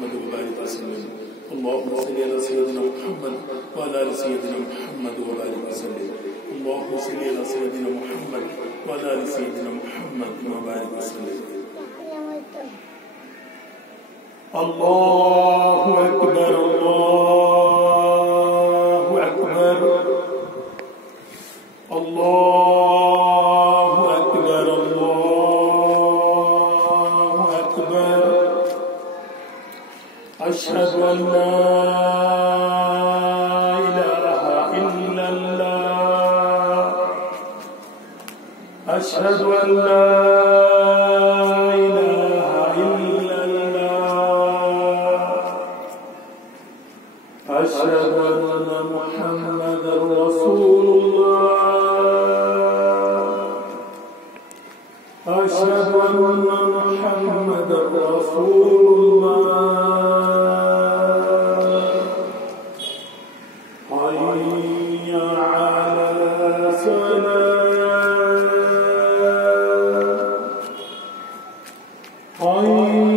محمد وبارك وسلم اللهم صل على سيدنا محمد وعلى آل سيدنا محمد وبارك وسلم اللهم صل على سيدنا محمد وعلى آل سيدنا محمد وبارك وسلم الله أكبر الله أكبر الله أكبر الله أكبر أشهد أن لا إله إلا الله أشهد أن لا إله إلا الله أشهد أن محمدا رسول الله أشهد أن محمدا رسول الله حي على الصلاة حي